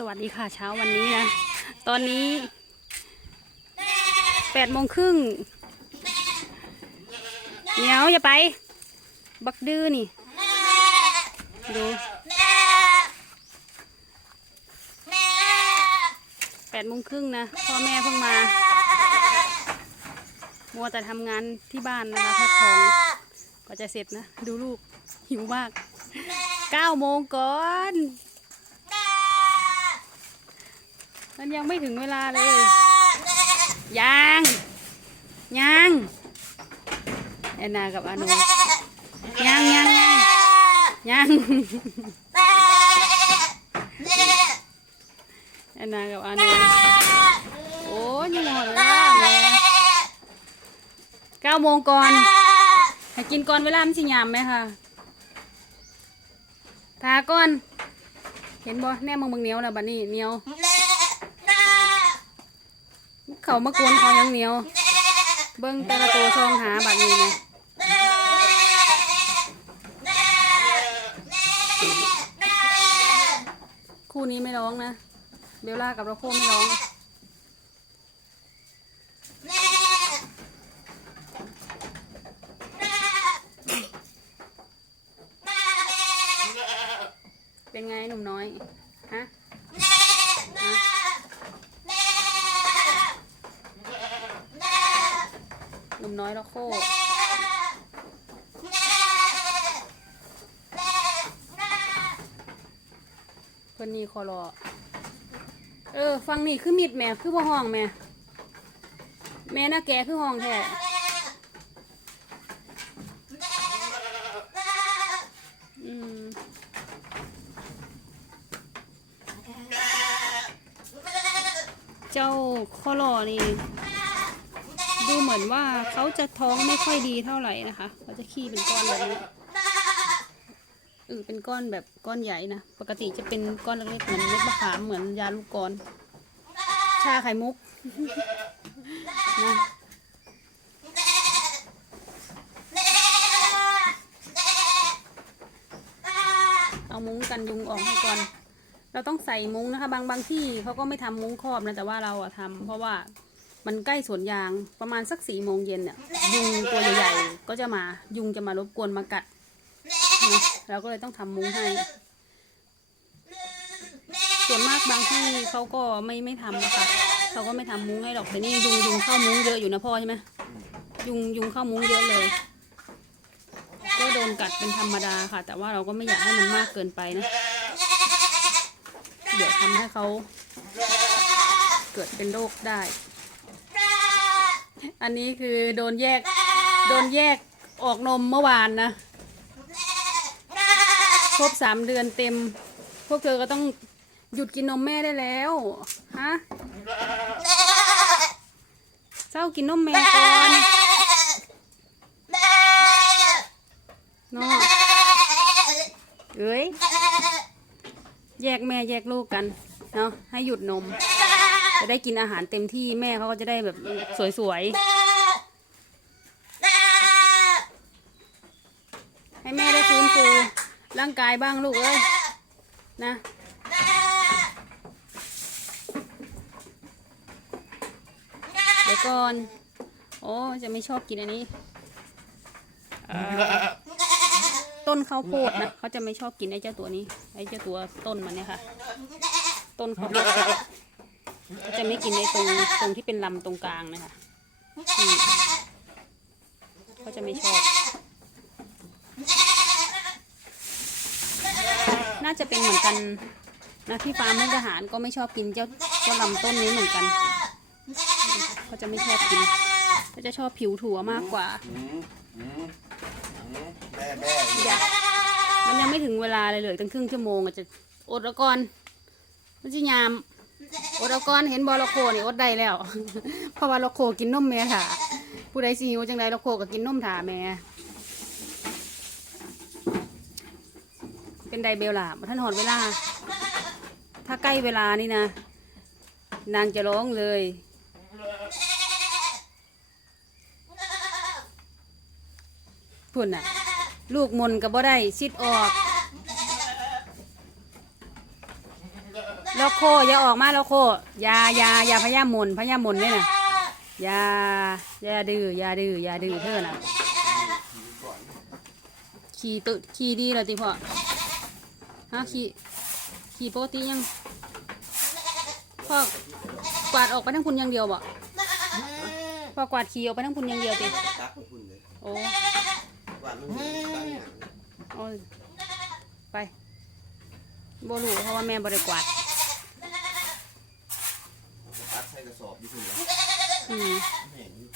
สวัสดีค่ะเช้าวันนี้นะ ตอนนี้แปดโมงครึ่งเหนียวอย่าไป บักดื้อนี่ ดูแปดโมงครึ่งนะ พ่อแม่เพิ่งมา มัวแต่ทำงานที่บ้านนะคะแพ็คของก็จะเสร็จนะ ดูลูกหิวมากเก้าโมงก่อน มันยังไม่ถึงเวลาเลย ยังยังแอนนากับอานุยังยังยังยังแอนนากับอานุโอ้ยยังหมดแล้วเก้าโมงก่อนให้กินก่อนเวลามันสิยามไหมคะทาก่อน เห็นบ่แน่มึงมึงเหนียวแล้วบัดนี้เหนียว เขามากวนเขายังเหนียว เบิ้งแต่ละตัวซองหาบัดนี้นะคู่นี้ไม่ร้องนะ เบลล่ากับโรโคไม่ร้องเป็นไงหนุ่มน้อย ฮะ น้อยโรโคเพิ่นนี่คอรอเออ ฟังนี่คือมิดแม่คือบ่ห้องแม่แม่น่าแกคือห้องแท้อืมเจ้าคอรอนี่ ดูเหมือนว่าเขาจะท้องไม่ค่อยดีเท่าไหร่นะคะเขาจะขี้เป็นก้อนแบบนี้เออเป็นก้อนแบบก้อนใหญ่นะ ปกติจะเป็นก้อนเล็กๆเหมือนเม็ดมะขามเหมือนยาลูกกรอนชาไข่มุกนะเอามุ้งกันยุงออกให้ก่อน เราต้องใส่มุ้งนะคะ บางบางที่เขาก็ไม่ทำมุ้งครอบนะแต่ว่าเราอะทำเพราะว่า มันใกล้สวนยางประมาณสักสี่โมงเย็นเนี่ยยุงตัวใหญ่ๆก็จะมายุงจะมารบกวนมากัดเราก็เลยต้องทำมุ้งให้ ส่วนมากบางที่เขาก็ไม่ไม่ทำนะคะเขาก็ไม่ทำมุ้งให้หรอกแต่นี่ยุงยุงเข้ามุ้งเยอะอยู่นะพ่อใช่ไหมยุงยุงเข้ามุ้งเยอะเลย ก็โดนกัดเป็นธรรมดาค่ะ แต่ว่าเราก็ไม่อยากให้มันมากเกินไปนะ เดี๋ยวทำให้เขาเกิดเป็นโรคได้ อันนี้คือโดนแยก โดนแยกออกนมเมื่อวานนะ ครบสามเดือนเต็ม พวกเธอก็ต้องหยุดกินนมแม่ได้แล้ว ฮะ เจ้ากินนมแม่ก่อนเนาะเอ้ย แยกแม่แยกลูกกัน เนาะ ให้หยุดนม จะได้กินอาหารเต็มที่แม่เขาก็จะได้แบบสวยๆ ให้แม่ได้ฟื้นฟูร่างกายบ้างลูกเอ้ยนะเดี๋ยวก่อน โอ้จะไม่ชอบกินอันนี้ ต้นข้าวโพดนะเขาจะไม่ชอบกินไอ้เจ้าตัวนี้ ไอ้เจ้าตัวต้นมันเนี่ยค่ะ ต้นข้าวโพด เขาจะไม่กินในตรงตรงที่เป็นลำตรงกลางนะคะนี่เขาจะไม่ชอบ น่าจะเป็นเหมือนกันนะที่ฟาร์มมุกทหารก็ไม่ชอบกินเจ้าเจ้าลำต้นนี้เหมือนกันเขาจะไม่ชอบกินเขาจะชอบผิวถั่วมากกว่าอืมอืมอืมแม่แม่ยากมันยังไม่ถึงเวลาเลยเลยตั้งครึ่งชั่วโมงอะจจะอดล้วก่อนมันจะยาม อดเอาก่อนเห็นบอลโคนี่อดได้แล้ว เพราะว่าลโคกินนมแม่ถ่าผู้ใดสิหิวจังใดลโคก็กินนมถ่าแม่เป็นไดเบลล่ะท่านหอดเวลา ถ้าใกล้เวลานี่นะ นางจะร้องเลยพุ่นน่ะ ลูกมนก็บ่ได้ชิดออก แล้วโคอย่าออกมาแล้วโคอย่าอย่าอย่าพยามหมุนพยามหมุนเลยนะอย่าอย่าดื้ออย่าดื้ออย่าดื้อเธอน่ะก่อนขี่ตึขี่ดีเลยติพ่อฮะขี่ขี่ปกติยังพ่อกวาดออกไปทั้งคุณอย่างเดียวบ่พ่อกวาดขี่ออกไปทั้งคุณอย่างเดียวติโอ้ว่ามันมีตั้งอย่างโอ้ยไปบ่รู้เพราะว่าแม่บ่ได้กวาด ตั กระสอบอยู่คุณเหรออืมแห้งอยู่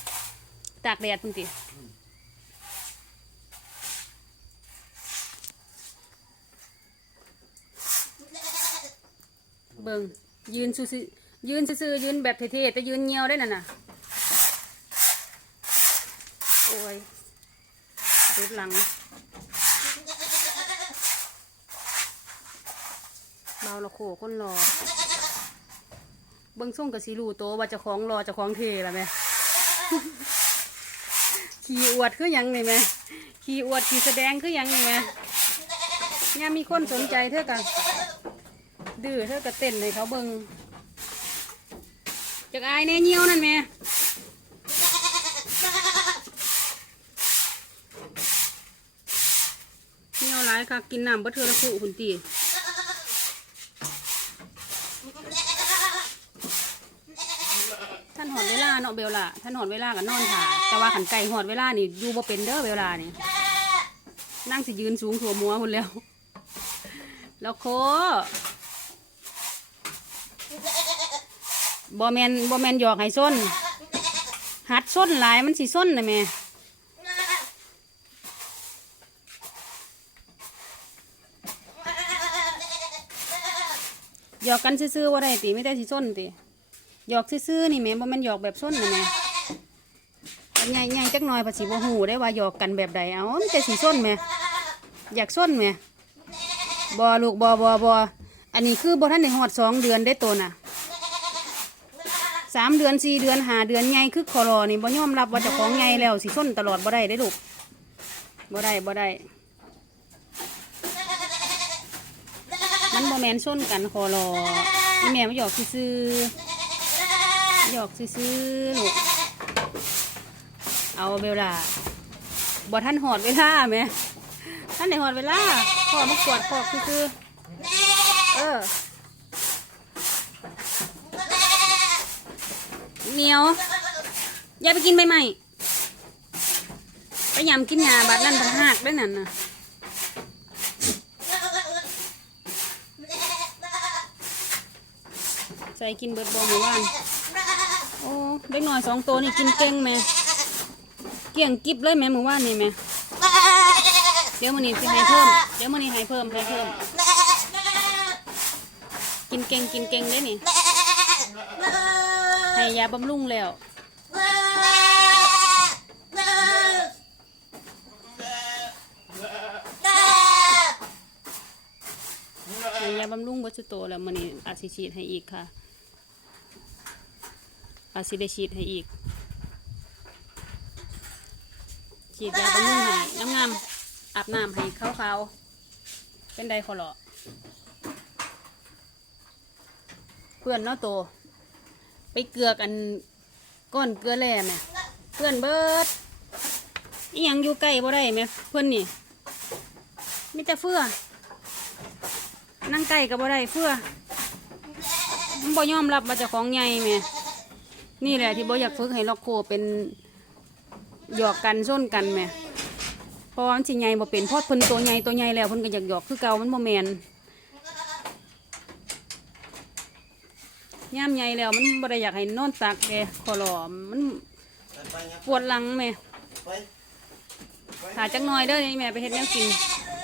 ตากแดดพุ่นติเบิ่งยืนซื่อๆยืนซื่อๆยืนแบบเท่ๆแต่ยืนเงียวได้นั่นน่ะโอ้ยรุดหลังเบาละโขคนรอ เบิ้งส่งกับสีรูโตวว่าเจะคล้าของรอเจะคล้าของเทละแม่ ขี่อวดคือหยังนี่แม่ขี่อวดขี่แสดงคือหยังนี่แม่เนี่ยามมีคนสนใจเธอกันดื้อเธอก็เต้นให้เขาเบิงจากอายแน่เงี้ยวนั่นแม่เงี้ยวหลายค่ะกินน้ำบ่เทือละคู่คุณตี ท่านหอด เนาะเบลล่ะท่านหอดเวลากับนอนถ่าแต่ว่าขันไก่หอดเวลานี่อยู่บ่เป็นเด้อเบลล่านี่นั่งสิยืนสูงถั่วมัวคนแล้ว แล้วโคบอแมนบอแมนหยอกให้ส้น หัดส้นหลายมันสิส้นนะแม่หยอกกันซื่อๆว่าได้ติไม่ได้สิส้นติ หยอกซื่อๆนี่แม่บ่แม่นหยอกแบบส้นนะแม่ใหญ่ใหญ่จักหน่อยภาษีบ่ฮู้ได้ว่าหยอกกันแบบใดเอามันจะสิส้นแหม่อยากส้นแหม่บ่ลูกบ่บ่บ่อันนี้คือบ่ทันได้ฮอดสองเดือนได้โตน่ะสามเดือนสี่เดือนหาเดือนใหญ่คือคอรอนี่บ่ยอมรับว่าจ้าของใหญ่แล้วสิส้นตลอดบ่ได้ได้ลูกบ่ได้บ่ได้ มันบ่แมนส้นกันคอรอนี่แม่มาหยอกซื่อ หยอกซื้อๆลูกเอาเวลาบ่ท่านหอดเวลาไหมท่านไหนหอดเวลาพ่อมากวดขอกซื้อๆเออเหนียวอย่าไปกินใบใหม่ไปยำกินยาบาดนั่นบัดหักได้นั่นนะใส่ กินเบิดบอหมู่บ้านโอ้เด็กหน่อยสองตัวนี่กินเก่งแม่เกี่ยงกิบเลยแม่หมู่บ้านนี่แม่เดี๋ยวมื้อนี้สิให้เพิ่มเดี๋ยวมื้อนี้ให้เพิ่มให้เพิ่ม กินเก่งกินเก่งได้นี่ให้ยาบำรุงแล้วให้ยาบำรุงวัชุโตแล้วมื้อนี้อาจสิฉีดให้อีกค่ะ อาสิได้ฉีดให้อีก ฉีดยาบำรุงให้น้ำงามอาบน้ำให้ขาวๆเป็นไดคอลอเพื่อนเนาะโต ไปเกลือกอันก้อนเกลือแร่แม่เพื่อนเบิดอีหยังอยู่ใกล้บ่ได้แม่เพื่อนนี่มีแต่เฟื่อนั่งใกล้ก็บ่ได้เฟื่อมันบ่ยอมรับว่าเจะของใหญ่แม่ นี่แหละที่บออยากฝึกให้ล็อกโคเป็นหยอกกันส้นกันแม่เพราะว่ามันสิใหญ่บ่เป็นพราะเพิ่นตัวใหญ่ตัวใหญ่แล้วเพิ่นก็อยากหยอกคือเก่ามันบ่แมนย่ามใหญ่แล้วมันบ่ได้อยากให้นอนตักแกคอหลอมมันปวดหลังแม่หาจักหน่อยเด้อนี่แม่ไปเฮ็ดแนวกิน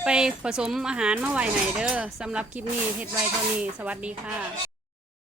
ไปผสมอาหารมาไว้ให้เด้อสำหรับคลิปนี้เฮ็ดไว้เท่านี้สวัสดีค่ะ